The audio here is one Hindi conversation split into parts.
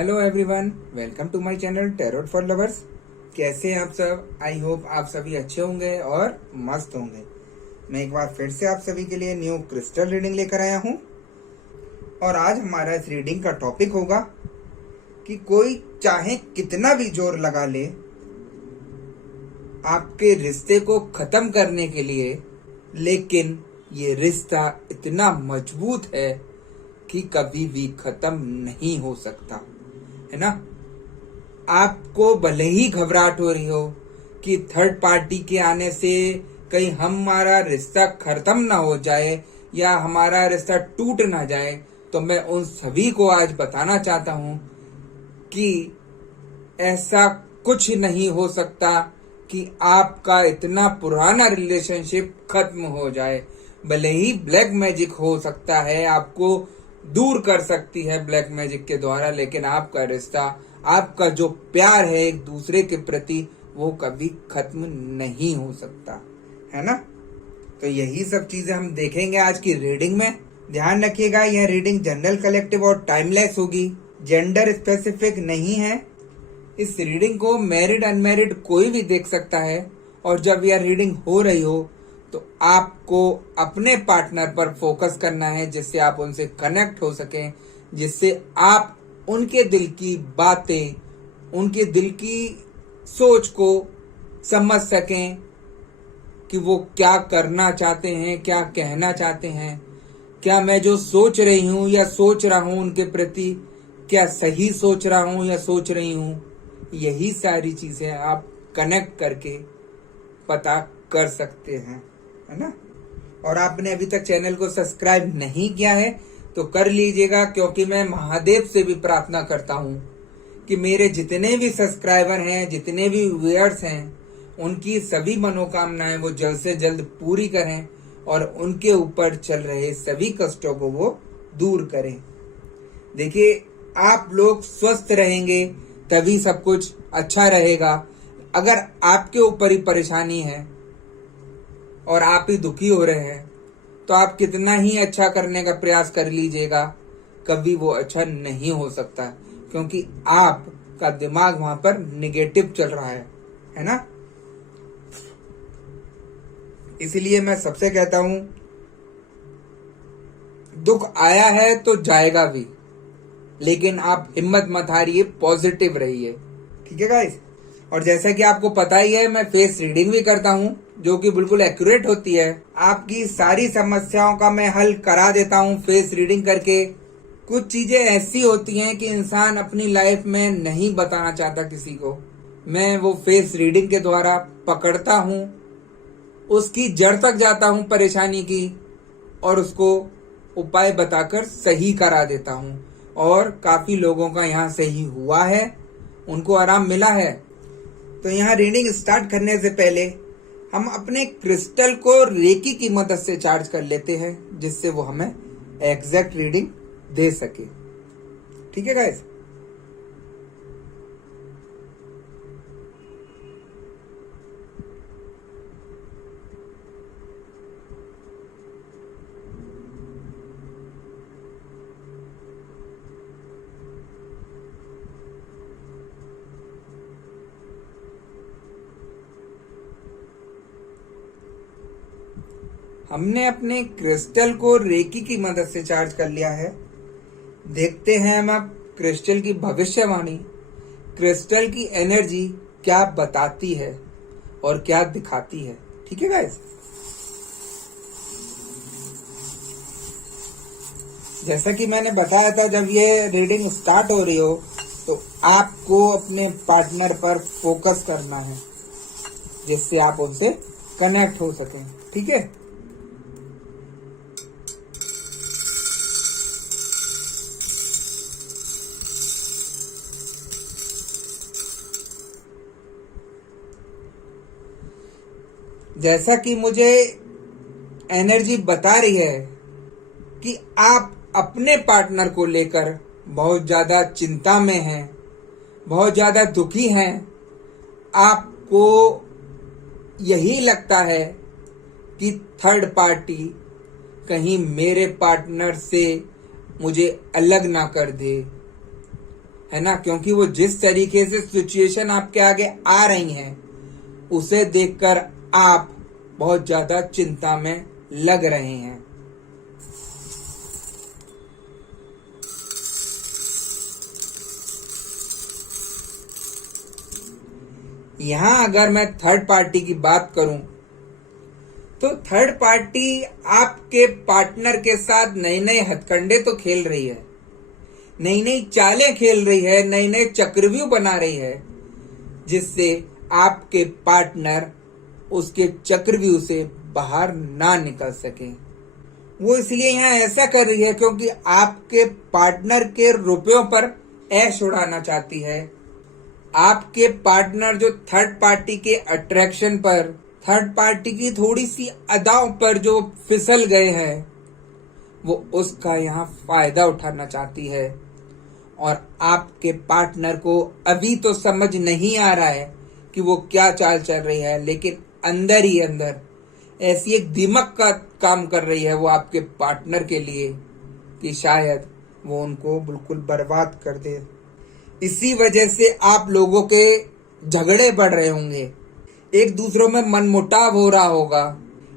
Hello everyone, welcome to my channel tarot for lovers. कैसे हैं आप सब? आई होप आप सभी अच्छे होंगे और मस्त होंगे। मैं एक बार फिर से आप सभी के लिए न्यू क्रिस्टल रीडिंग लेकर आया हूं और आज हमारा इस रीडिंग का टॉपिक होगा कि कोई चाहे कितना भी जोर लगा ले आपके रिश्ते को खत्म करने के लिए, लेकिन ये रिश्ता इतना मजबूत है कि कभी भी खत्म नहीं हो सकता, है ना। आपको भले ही घबराहट हो रही हो कि थर्ड पार्टी के आने से कहीं हमारा रिश्ता खत्म ना हो जाए या हमारा रिश्ता टूट ना जाए, तो मैं उन सभी को आज बताना चाहता हूं कि ऐसा कुछ नहीं हो सकता कि आपका इतना पुराना रिलेशनशिप खत्म हो जाए। भले ही ब्लैक मैजिक हो सकता है, आपको दूर कर सकती है ब्लैक मैजिक के द्वारा, लेकिन आपका रिश्ता, आपका जो प्यार है एक दूसरे के प्रति, वो कभी खत्म नहीं हो सकता, है ना। तो यही सब चीजें हम देखेंगे आज की रीडिंग में। ध्यान रखिएगा, यह रीडिंग जनरल, कलेक्टिव और टाइमलेस होगी, जेंडर स्पेसिफिक नहीं है। इस रीडिंग को मैरिड अनमैरिड कोई भी देख सकता है और जब यह रीडिंग हो रही हो तो आपको अपने पार्टनर पर फोकस करना है, जिससे आप उनसे कनेक्ट हो सकें, जिससे आप उनके दिल की बातें, उनके दिल की सोच को समझ सकें कि वो क्या करना चाहते हैं, क्या कहना चाहते हैं, क्या मैं जो सोच रही हूं या सोच रहा हूं उनके प्रति, क्या सही सोच रहा हूं या सोच रही हूं। यही सारी चीजें आप कनेक्ट करके पता कर सकते हैं, है ना। और आपने अभी तक चैनल को सब्सक्राइब नहीं किया है तो कर लीजिएगा, क्योंकि मैं महादेव से भी प्रार्थना करता हूं कि मेरे जितने भी सब्सक्राइबर हैं, जितने भी व्यूअर्स हैं, उनकी सभी मनोकामनाएं वो जल्द से जल्द पूरी करें और उनके ऊपर चल रहे सभी कष्टों को वो दूर करें। देखिए, आप लोग स्वस्थ रहेंगे तभी सब कुछ अच्छा रहेगा। अगर आपके ऊपर ही परेशानी है और आप ही दुखी हो रहे हैं तो आप कितना ही अच्छा करने का प्रयास कर लीजिएगा, कभी वो अच्छा नहीं हो सकता, क्योंकि आपका दिमाग वहां पर निगेटिव चल रहा है ना। इसलिए मैं सबसे कहता हूं, दुख आया है तो जाएगा भी, लेकिन आप हिम्मत मत हारिए, पॉजिटिव रहिए, ठीक है गाइस। और जैसा कि आपको पता ही है, मैं फेस रीडिंग भी करता हूं जो कि बिल्कुल एक्यूरेट होती है। आपकी सारी समस्याओं का मैं हल करा देता हूं फेस रीडिंग करके। कुछ चीजें ऐसी होती हैं कि इंसान अपनी लाइफ में नहीं बताना चाहता किसी को, मैं वो फेस रीडिंग के द्वारा पकड़ता हूं, उसकी जड़ तक जाता हूं परेशानी की और उसको उपाय बताकर सही करा देता हूं। और काफी लोगों का यहाँ सही हुआ है, उनको आराम मिला है। तो यहाँ रीडिंग स्टार्ट करने से पहले हम अपने क्रिस्टल को रेकी की मदद से चार्ज कर लेते हैं, जिससे वो हमें एग्जैक्ट रीडिंग दे सके, ठीक है गाइस। हमने अपने क्रिस्टल को रेकी की मदद से चार्ज कर लिया है। देखते हैं हम अब क्रिस्टल की भविष्यवाणी, क्रिस्टल की एनर्जी क्या बताती है और क्या दिखाती है, ठीक है गाइस। जैसा कि मैंने बताया था, जब ये रीडिंग स्टार्ट हो रही हो तो आपको अपने पार्टनर पर फोकस करना है, जिससे आप उनसे कनेक्ट हो सकें, ठीक है। जैसा कि मुझे एनर्जी बता रही है कि आप अपने पार्टनर को लेकर बहुत ज्यादा चिंता में हैं, बहुत ज्यादा दुखी हैं। आपको यही लगता है कि थर्ड पार्टी कहीं मेरे पार्टनर से मुझे अलग ना कर दे, है ना, क्योंकि वो जिस तरीके से सिचुएशन आपके आगे आ रही हैं उसे देखकर आप बहुत ज्यादा चिंता में लग रहे हैं। यहां अगर मैं थर्ड पार्टी की बात करूं तो थर्ड पार्टी आपके पार्टनर के साथ नए नए हथकंडे तो खेल रही है, नई नई चालें खेल रही है, नए नए चक्रव्यूह बना रही है, जिससे आपके पार्टनर उसके चक्रव्यूह से बाहर ना निकल सके। वो इसलिए यहाँ ऐसा कर रही है क्योंकि आपके पार्टनर के रुपयों पर ऐश उड़ाना चाहती है। आपके पार्टनर जो थर्ड पार्टी के अट्रैक्शन पर, थर्ड पार्टी की थोड़ी सी अदाओं पर जो फिसल गए हैं, वो उसका यहाँ फायदा उठाना चाहती है। और आपके पार्टनर को अभी तो समझ नहीं आ रहा है कि वो क्या चाल चल रही है, लेकिन अंदर ही अंदर ऐसी एक दिमाग का काम कर रही है वो आपके पार्टनर के लिए कि शायद वो उनको बिल्कुल बर्बाद कर दे। इसी वजह से आप लोगों के झगड़े बढ़ रहे होंगे, एक दूसरों में मनमुटाव हो रहा होगा,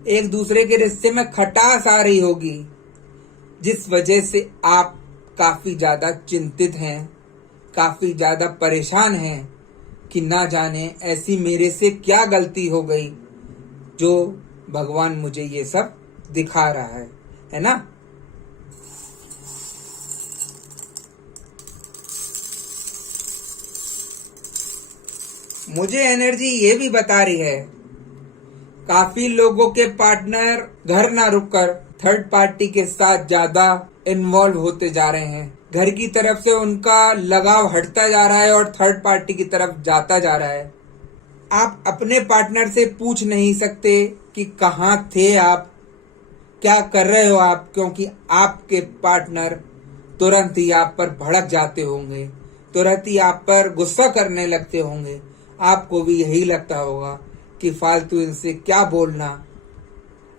एक दूसरे के रिश्ते में खटास आ रही होगी, जिस वजह से आप काफी ज्यादा चिंतित हैं, काफी ज्यादा परेशान हैं कि ना जाने ऐसी मेरे से क्या गलती हो गई जो भगवान मुझे ये सब दिखा रहा है ना। मुझे एनर्जी ये भी बता रही है काफी लोगों के पार्टनर घर ना रुककर थर्ड पार्टी के साथ ज्यादा इन्वॉल्व होते जा रहे हैं। घर की तरफ से उनका लगाव हटता जा रहा है और थर्ड पार्टी की तरफ जाता जा रहा है। आप अपने पार्टनर से पूछ नहीं सकते कि कहाँ थे आप, क्या कर रहे हो आप, क्योंकि आपके पार्टनर तुरंत ही आप पर भड़क जाते होंगे, तुरंत ही आप पर गुस्सा करने लगते होंगे। आपको भी यही लगता होगा कि फालतू इनसे क्या बोलना,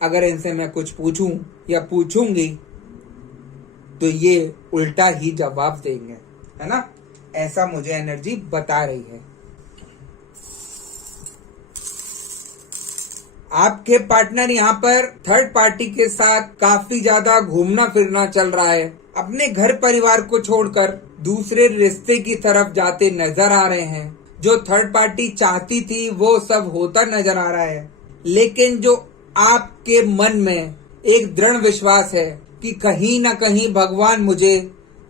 अगर इनसे मैं कुछ पूछूं या पूछूंगी तो ये उल्टा ही जवाब देंगे, है ना। ऐसा मुझे एनर्जी बता रही है। आपके पार्टनर यहाँ पर थर्ड पार्टी के साथ काफी ज्यादा घूमना फिरना चल रहा है, अपने घर परिवार को छोड़कर दूसरे रिश्ते की तरफ जाते नजर आ रहे हैं। जो थर्ड पार्टी चाहती थी वो सब होता नजर आ रहा है, लेकिन जो आपके मन में एक दृढ़ विश्वास है कि कहीं ना कहीं भगवान मुझे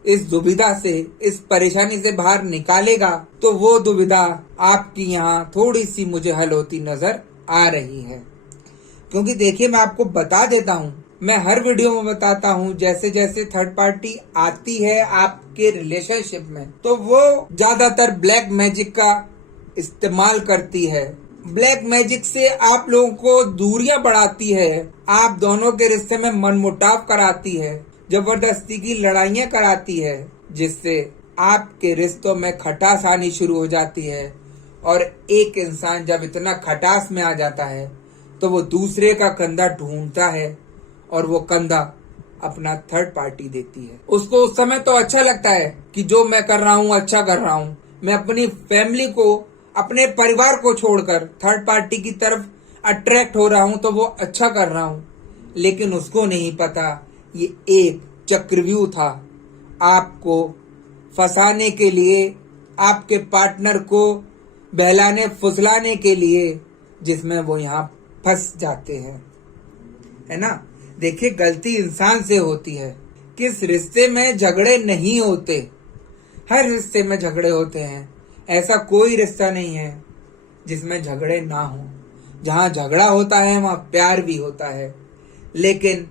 इस दुविधा से, इस परेशानी से बाहर निकालेगा, तो वो दुविधा आपकी यहाँ थोड़ी सी मुझे हल होती नजर आ रही है। क्योंकि देखिए, मैं आपको बता देता हूँ, मैं हर वीडियो में बताता हूँ, जैसे जैसे थर्ड पार्टी आती है आपके रिलेशनशिप में तो वो ज्यादातर ब्लैक मैजिक का इस्तेमाल करती है। ब्लैक मैजिक से आप लोगों को दूरियां बढ़ाती है, आप दोनों के रिश्ते में मनमुटाव कराती है, जबरदस्ती की लड़ाइयां कराती है, जिससे आपके रिश्तों में खटास आनी शुरू हो जाती है। और एक इंसान जब इतना खटास में आ जाता है तो वो दूसरे का कंधा ढूंढता है और वो कंधा अपना थर्ड पार्टी देती है। उसको उस समय तो अच्छा लगता है कि जो मैं कर रहा हूँ अच्छा कर रहा हूँ, मैं अपनी फैमिली को, अपने परिवार को छोड़कर थर्ड पार्टी की तरफ अट्रैक्ट हो रहा हूँ तो वो अच्छा कर रहा हूँ। लेकिन उसको नहीं पता ये एक चक्रव्यूह था, आपको फंसाने के लिए, आपके पार्टनर को बहलाने फुसलाने के लिए, जिसमें वो यहाँ फंस जाते हैं, है ना। देखिए, गलती इंसान से होती है। किस रिश्ते में झगड़े नहीं होते? हर रिश्ते में झगड़े होते हैं। ऐसा कोई रिश्ता नहीं है जिसमें झगड़े ना हो। जहां झगड़ा होता है वहां प्यार भी होता है। लेकिन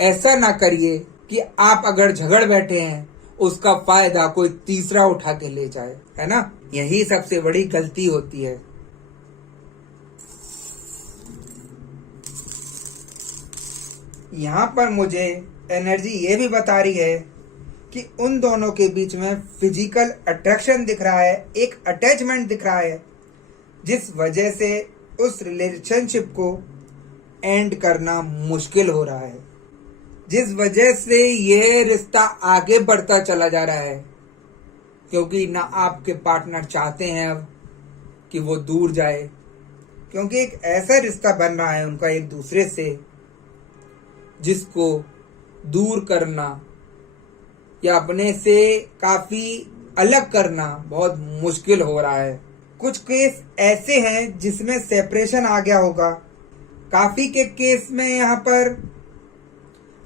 ऐसा ना करिए कि आप अगर झगड़ बैठे हैं उसका फायदा कोई तीसरा उठा के ले जाए, है ना। यही सबसे बड़ी गलती होती है। यहाँ पर मुझे एनर्जी ये भी बता रही है कि उन दोनों के बीच में फिजिकल अट्रैक्शन दिख रहा है, एक अटैचमेंट दिख रहा है, जिस वजह से उस रिलेशनशिप को एंड करना मुश्किल हो रहा है, जिस वजह से यह रिश्ता आगे बढ़ता चला जा रहा क्योंकि ना आपके पार्टनर चाहते हैं अब कि वो दूर जाए, क्योंकि एक ऐसा रिश्ता बन रहा है उनका एक दूसरे से जिसको दूर करना या अपने से काफी अलग करना बहुत मुश्किल हो रहा है। कुछ केस ऐसे हैं जिसमें सेपरेशन आ गया होगा। काफी के केस में यहाँ पर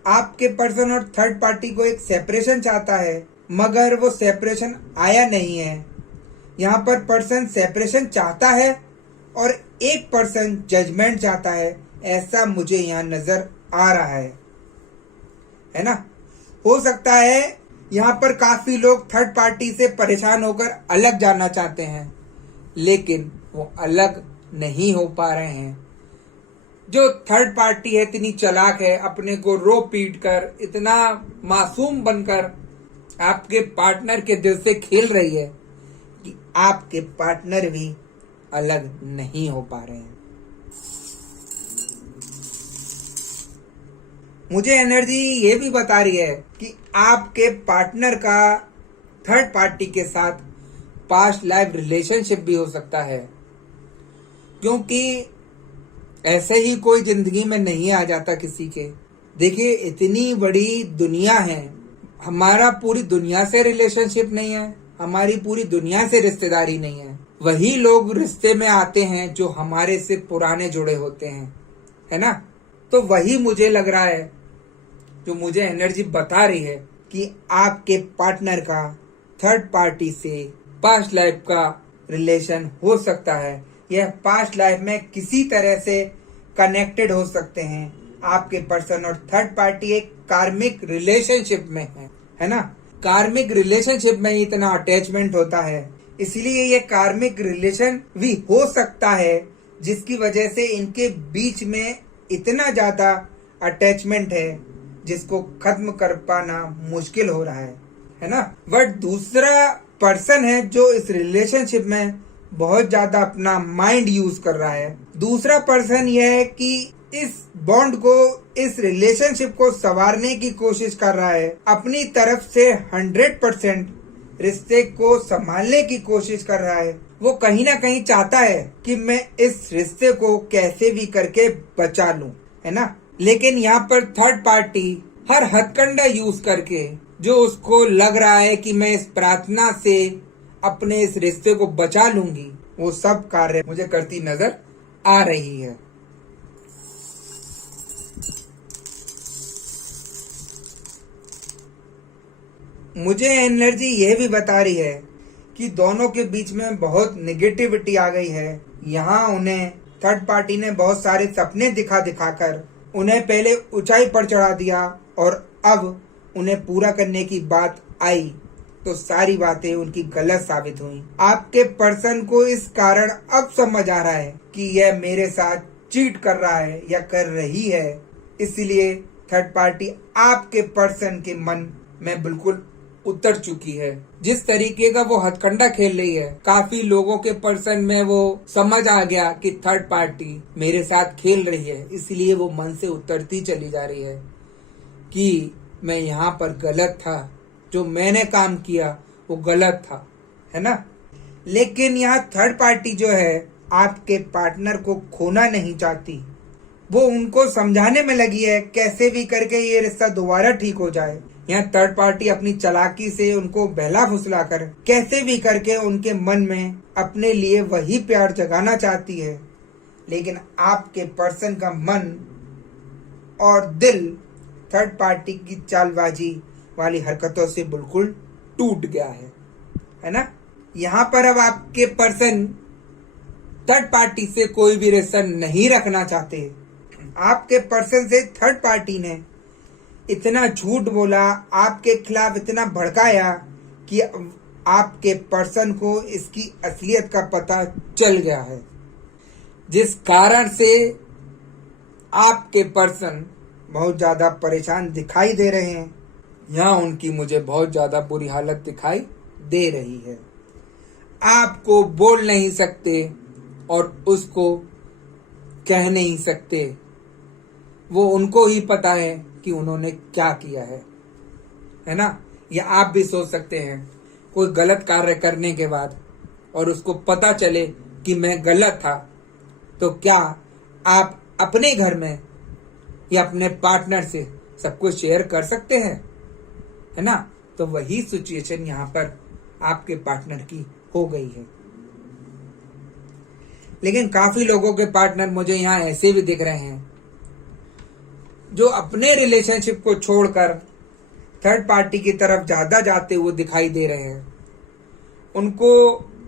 आपके पर्सन और थर्ड पार्टी को एक सेपरेशन चाहता है, मगर वो सेपरेशन आया नहीं है। यहाँ पर पर्सन सेपरेशन चाहता है और एक पर्सन जजमेंट चाहता है, ऐसा मुझे यहाँ नजर आ रहा है ना। हो सकता है यहाँ पर काफी लोग थर्ड पार्टी से परेशान होकर अलग जाना चाहते हैं, लेकिन वो अलग नहीं हो पा रहे हैं। जो थर्ड पार्टी है इतनी चालाक है, अपने को रो पीट कर इतना मासूम बनकर आपके पार्टनर के दिल से खेल रही है कि आपके पार्टनर भी अलग नहीं हो पा रहे हैं। मुझे एनर्जी ये भी बता रही है कि आपके पार्टनर का थर्ड पार्टी के साथ पास्ट लाइफ रिलेशनशिप भी हो सकता है, क्योंकि ऐसे ही कोई जिंदगी में नहीं आ जाता किसी के। देखिए, इतनी बड़ी दुनिया है, हमारा पूरी दुनिया से रिलेशनशिप नहीं है, हमारी पूरी दुनिया से रिश्तेदारी नहीं है। वही लोग रिश्ते में आते हैं जो हमारे से पुराने जुड़े होते हैं, है ना। तो वही मुझे लग रहा है, जो मुझे एनर्जी बता रही है कि आपके पार्टनर का थर्ड पार्टी से पास्ट लाइफ का रिलेशन हो सकता है। यह पास्ट लाइफ में किसी तरह से कनेक्टेड हो सकते हैं। आपके पर्सन और थर्ड पार्टी एक कार्मिक रिलेशनशिप में है ना। कार्मिक रिलेशनशिप में इतना अटैचमेंट होता है, इसलिए ये कार्मिक रिलेशन भी हो सकता है जिसकी वजह से इनके बीच में इतना ज्यादा अटैचमेंट है जिसको खत्म कर पाना मुश्किल हो रहा है ना। बट दूसरा पर्सन है जो इस रिलेशनशिप में बहुत ज्यादा अपना माइंड यूज कर रहा है। दूसरा पर्सन यह है कि इस बॉन्ड को, इस रिलेशनशिप को संवारने की कोशिश कर रहा है, अपनी तरफ से 100% रिश्ते को संभालने की कोशिश कर रहा है। वो कहीं ना कहीं चाहता है कि मैं इस रिश्ते को कैसे भी करके बचा लूं, है ना। लेकिन यहाँ पर थर्ड पार्टी हर हथकंडा यूज करके, जो उसको लग रहा है कि मैं इस प्रार्थना से अपने इस रिश्ते को बचा लूंगी, वो सब कार्य मुझे करती नजर आ रही है। मुझे एनर्जी ये भी बता रही है कि दोनों के बीच में बहुत नेगेटिविटी आ गई है। यहाँ उन्हें थर्ड पार्टी ने बहुत सारे सपने दिखाकर उन्हें पहले ऊंचाई पर चढ़ा दिया, और अब उन्हें पूरा करने की बात आई तो सारी बातें उनकी गलत साबित हुई। आपके पर्सन को इस कारण अब समझ आ रहा है कि यह मेरे साथ चीट कर रहा है या कर रही है, इसलिए थर्ड पार्टी आपके पर्सन के मन में बिल्कुल उतर चुकी है। जिस तरीके का वो हथकंडा खेल रही है, काफी लोगों के पर्सन में वो समझ आ गया कि थर्ड पार्टी मेरे साथ खेल रही है, इसलिए वो मन से उतरती चली जा रही है कि मैं यहाँ पर गलत था, जो मैंने काम किया वो गलत था, है ना। लेकिन यहाँ थर्ड पार्टी जो है आपके पार्टनर को खोना नहीं चाहती, वो उनको समझाने में लगी है कैसे भी करके ये रिश्ता दोबारा ठीक हो जाए। यहाँ थर्ड पार्टी अपनी चालाकी से उनको बहला फुसलाकर कैसे भी करके उनके मन में अपने लिए वही प्यार जगाना चाहती है, लेकिन आपके पर्सन का मन और दिल थर्ड पार्टी की चालबाजी वाली हरकतों से बिल्कुल टूट गया है ना। यहाँ पर अब आपके पर्सन थर्ड पार्टी से कोई भी रिश्ता नहीं रखना चाहते। आपके पर्सन से थर्ड पार्टी ने इतना झूठ बोला, आपके खिलाफ इतना भड़काया कि आपके पर्सन को इसकी असलियत का पता चल गया है, जिस कारण से आपके पर्सन बहुत ज्यादा परेशान दिखाई दे रहे हैं। यहाँ उनकी मुझे बहुत ज्यादा बुरी हालत दिखाई दे रही है। आपको बोल नहीं सकते और उसको कह नहीं सकते, वो उनको ही पता है कि उन्होंने क्या किया है ना। या आप भी सोच सकते हैं कोई गलत कार्य करने के बाद और उसको पता चले कि मैं गलत था, तो क्या आप अपने घर में या अपने पार्टनर से सब कुछ शेयर कर सकते हैं, है ना? तो वही सिचुएशन यहाँ पर आपके पार्टनर की हो गई है। लेकिन काफी लोगों के पार्टनर मुझे यहाँ ऐसे भी दिख रहे हैं जो अपने रिलेशनशिप को छोड़कर थर्ड पार्टी की तरफ ज्यादा जाते हुए दिखाई दे रहे हैं। उनको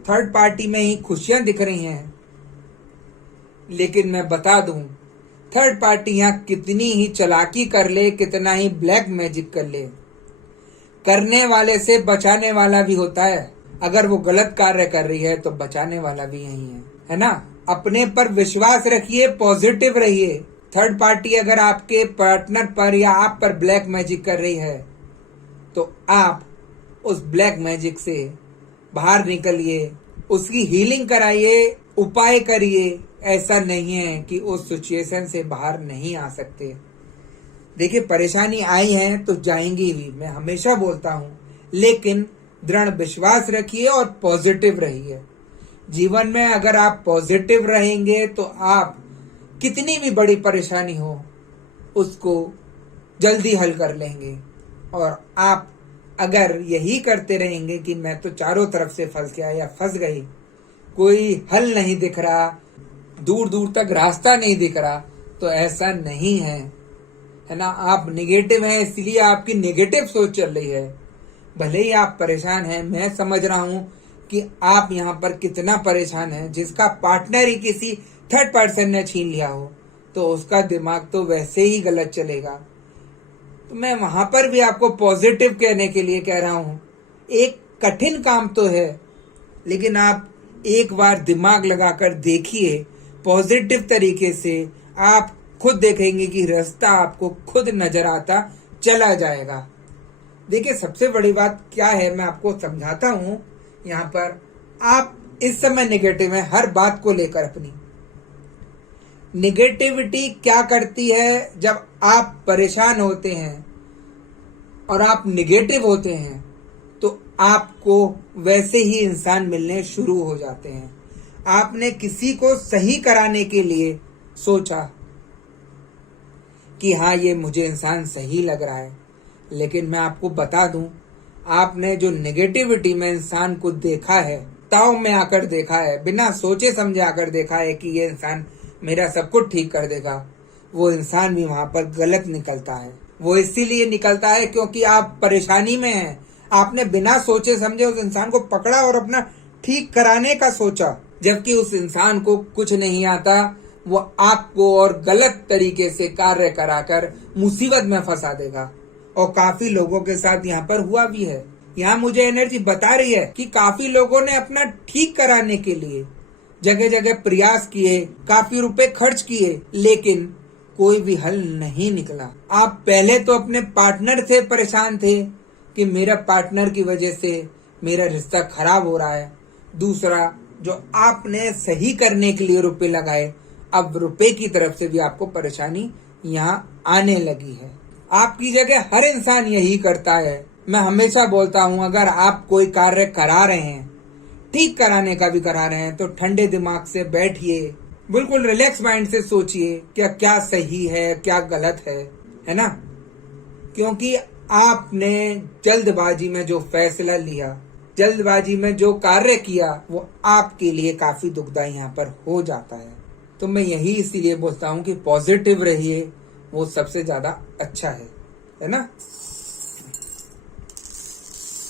थर्ड पार्टी में ही खुशियां दिख रही हैं। लेकिन मैं बता दूं, थर्ड पार्टी यहाँ कितनी ही चालाकी कर ले, कितना ही ब्लैक मैजिक कर ले, करने वाले से बचाने वाला भी होता है। अगर वो गलत कार्य कर रही है तो बचाने वाला भी यही है ना? अपने पर विश्वास रखिए, पॉजिटिव रहिए। थर्ड पार्टी अगर आपके पार्टनर पर या आप पर ब्लैक मैजिक कर रही है तो आप उस ब्लैक मैजिक से बाहर निकलिए, उसकी हीलिंग कराइए, उपाय करिए। ऐसा नहीं है कि उस सिचुएशन से बाहर नहीं आ सकते। देखिए, परेशानी आई है तो जाएंगी भी, मैं हमेशा बोलता हूं, लेकिन दृढ़ विश्वास रखिए और पॉजिटिव रहिए। जीवन में अगर आप पॉजिटिव रहेंगे तो आप कितनी भी बड़ी परेशानी हो उसको जल्दी हल कर लेंगे। और आप अगर यही करते रहेंगे कि मैं तो चारों तरफ से फंस गया या फंस गई, कोई हल नहीं दिख रहा, दूर दूर तक रास्ता नहीं दिख रहा, तो ऐसा नहीं है ना? आप नेगेटिव हैं, इसलिए आपकी नेगेटिव सोच चल रही है। भले ही आप परेशान हैं, मैं समझ रहा हूं कि आप यहाँ पर कितना परेशान हैं। जिसका पार्टनर ही किसी थर्ड पर्सन ने छीन लिया हो तो उसका दिमाग तो वैसे ही गलत चलेगा। तो मैं वहां पर भी आपको पॉजिटिव कहने के लिए कह रहा हूं। एक कठिन काम तो है, लेकिन आप एक बार दिमाग लगाकर देखिए पॉजिटिव तरीके से, आप खुद देखेंगे कि रास्ता आपको खुद नजर आता चला जाएगा। देखिए, सबसे बड़ी बात क्या है, मैं आपको समझाता हूं। यहाँ पर आप इस समय नेगेटिव हैं हर बात को लेकर। अपनी नेगेटिविटी क्या करती है, जब आप परेशान होते हैं और आप नेगेटिव होते हैं तो आपको वैसे ही इंसान मिलने शुरू हो जाते हैं। आपने किसी को सही कराने के लिए सोचा कि हाँ, ये मुझे इंसान सही लग रहा है, लेकिन मैं आपको बता दूं, आपने जो नेगेटिविटी में इंसान को देखा है, ताव में आकर देखा है, बिना सोचे समझे आकर देखा है कि ये इंसान मेरा सब कुछ ठीक कर देगा, वो इंसान भी वहां पर गलत निकलता है। वो इसीलिए निकलता है क्योंकि आप परेशानी में हैं। आपने बिना सोचे समझे उस इंसान को पकड़ा और अपना ठीक कराने का सोचा, जबकि उस इंसान को कुछ नहीं आता। वो आपको और गलत तरीके से कार्य कराकर मुसीबत में फंसा देगा। और काफी लोगों के साथ यहाँ पर हुआ भी है। यहाँ मुझे एनर्जी बता रही है कि काफी लोगों ने अपना ठीक कराने के लिए जगह जगह प्रयास किए, काफी रुपए खर्च किए, लेकिन कोई भी हल नहीं निकला। आप पहले तो अपने पार्टनर से परेशान थे कि मेरा पार्टनर की वजह से मेरा रिश्ता खराब हो रहा है। दूसरा, जो आपने सही करने के लिए रुपए लगाए, अब रुपए की तरफ से भी आपको परेशानी यहाँ आने लगी है। आपकी जगह हर इंसान यही करता है। मैं हमेशा बोलता हूँ, अगर आप कोई कार्य करा रहे हैं, ठीक कराने का भी करा रहे हैं, तो ठंडे दिमाग से बैठिए, बिल्कुल रिलैक्स माइंड से सोचिए क्या क्या सही है, क्या गलत है ना? क्योंकि आपने जल्दबाजी में जो फैसला लिया, जल्दबाजी में जो कार्य किया, वो आपके लिए काफी दुखदाई यहाँ पर हो जाता है। तो मैं यही इसीलिए बोलता हूँ कि पॉजिटिव रहिए, वो सबसे ज्यादा अच्छा है ना?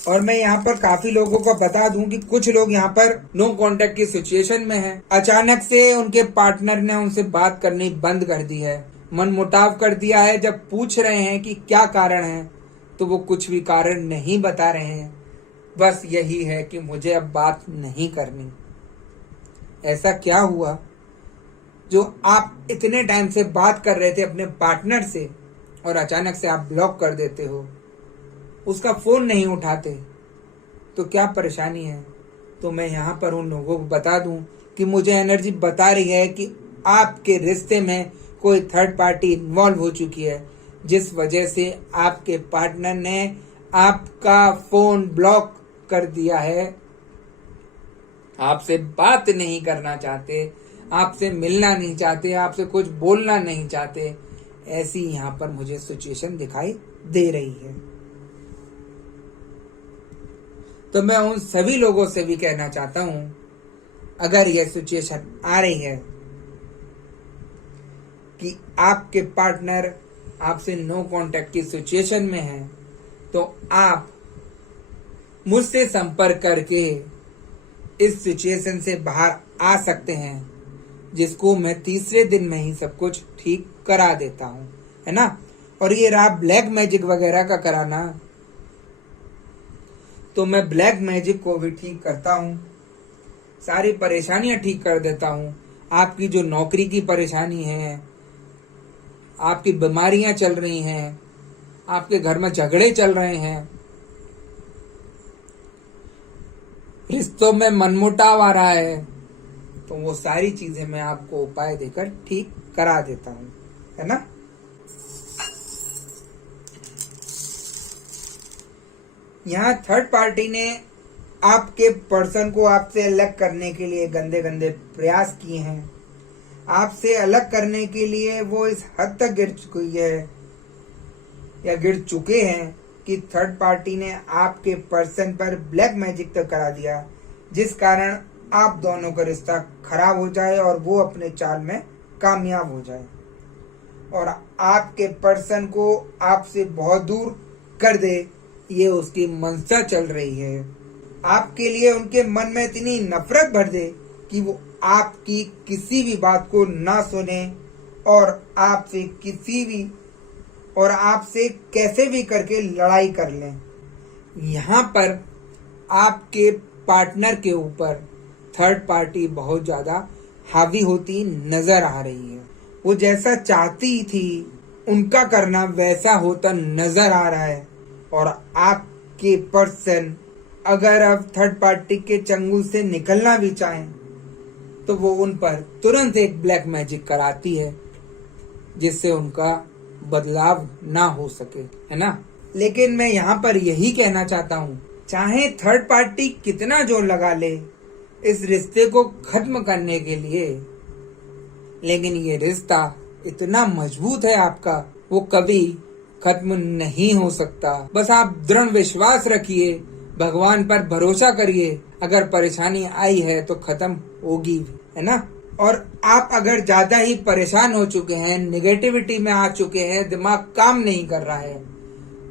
और मैं यहाँ पर काफी लोगों को बता दूं कि कुछ लोग यहाँ पर नो कांटेक्ट की सिचुएशन में हैं। अचानक से उनके पार्टनर ने उनसे बात करनी बंद कर दी है, मन मुटाव कर दिया है। जब पूछ रहे हैं कि क्या कारण है, तो वो कुछ भी कारण नहीं बता रहे हैं। बस यही है कि मुझे अब बात नहीं करनी। ऐसा क्या हुआ जो आप इतने टाइम से बात कर रहे थे अपने पार्टनर से और अचानक से आप ब्लॉक कर देते हो, उसका फोन नहीं उठाते, तो क्या परेशानी है? तो मैं यहाँ पर उन लोगों को बता दूं कि मुझे एनर्जी बता रही है कि आपके रिश्ते में कोई थर्ड पार्टी इन्वॉल्व हो चुकी है, जिस वजह से आपके पार्टनर ने आपका फोन ब्लॉक कर दिया है, आपसे बात नहीं करना चाहते, आपसे मिलना नहीं चाहते, आपसे कुछ बोलना नहीं चाहते, ऐसी यहाँ पर मुझे सिचुएशन दिखाई दे रही है। तो मैं उन सभी लोगों से भी कहना चाहता हूं, अगर यह सिचुएशन आ रही है कि आपके पार्टनर आपसे नो कांटेक्ट की सिचुएशन में है, तो आप मुझसे संपर्क करके इस सिचुएशन से बाहर आ सकते हैं, जिसको मैं तीसरे दिन में ही सब कुछ ठीक करा देता हूं, है ना। और ये रहा ब्लैक मैजिक वगैरह का कराना, तो मैं ब्लैक मैजिक को भी ठीक करता हूं, सारी परेशानियां ठीक कर देता हूं। आपकी जो नौकरी की परेशानी है, आपकी बीमारियां चल रही हैं, आपके घर में झगड़े चल रहे हैं, रिश्तों में मनमुटाव आ रहा है, तो वो सारी चीजें मैं आपको उपाय देकर ठीक करा देता हूं, है ना। यहाँ थर्ड पार्टी ने आपके पर्सन को आपसे अलग करने के लिए गंदे गंदे प्रयास किए हैं। आपसे अलग करने के लिए वो इस हद तक गिर चुकी है या गिर चुके हैं कि थर्ड पार्टी ने आपके पर्सन पर ब्लैक मैजिक तक करा दिया, जिस कारण आप दोनों का रिश्ता खराब हो जाए और वो अपने चाल में कामयाब हो जाए और आपके पर्सन को आपसे बहुत दूर कर दे, ये उसकी मंशा चल रही है। आपके लिए उनके मन में इतनी नफरत भर दे कि वो आपकी किसी भी बात को ना सुने और आपसे कैसे भी करके लड़ाई कर लें। यहाँ पर आपके पार्टनर के ऊपर थर्ड पार्टी बहुत ज्यादा हावी होती नजर आ रही है। वो जैसा चाहती थी उनका करना वैसा होता नजर आ रहा है और आपके पर्सन अगर अब थर्ड पार्टी के चंगुल से निकलना भी चाहें तो वो उन पर तुरंत एक ब्लैक मैजिक कराती है, जिससे उनका बदलाव ना हो सके, है ना। लेकिन मैं यहाँ पर यही कहना चाहता हूँ, चाहे थर्ड पार्टी कितना जोर लगा ले इस रिश्ते को खत्म करने के लिए, लेकिन ये रिश्ता इतना मजबूत है आपका, वो कभी खत्म नहीं हो सकता। बस आप दृढ़ विश्वास रखिए, भगवान पर भरोसा करिए, अगर परेशानी आई है तो खत्म होगी, है ना। और आप अगर ज्यादा ही परेशान हो चुके हैं, निगेटिविटी में आ चुके हैं, दिमाग काम नहीं कर रहा है,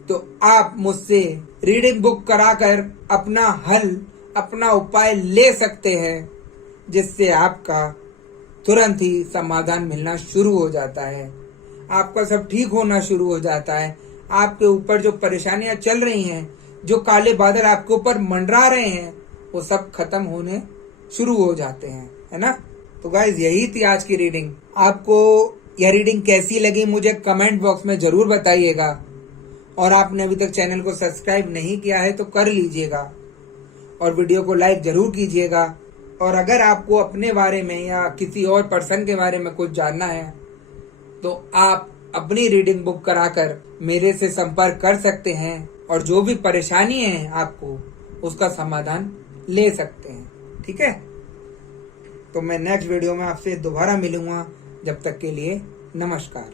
तो आप मुझसे रीडिंग बुक कराकर अपना हल, अपना उपाय ले सकते हैं, जिससे आपका तुरंत ही समाधान मिलना शुरू हो जाता है, आपका सब ठीक होना शुरू हो जाता है। आपके ऊपर जो परेशानियां चल रही हैं, जो काले बादल आपके ऊपर मंडरा रहे हैं, वो सब खत्म होने शुरू हो जाते हैं, है ना। तो गाइज यही थी आज की रीडिंग। आपको यह रीडिंग कैसी लगी मुझे कमेंट बॉक्स में जरूर बताइएगा, और आपने अभी तक चैनल को सब्सक्राइब नहीं किया है तो कर लीजिएगा और वीडियो को लाइक जरूर कीजिएगा। और अगर आपको अपने बारे में या किसी और पर्सन के बारे में कुछ जानना है तो आप अपनी रीडिंग बुक कराकर मेरे से संपर्क कर सकते हैं और जो भी परेशानी है आपको उसका समाधान ले सकते हैं, ठीक है। तो मैं नेक्स्ट वीडियो में आपसे दोबारा मिलूंगा, जब तक के लिए नमस्कार।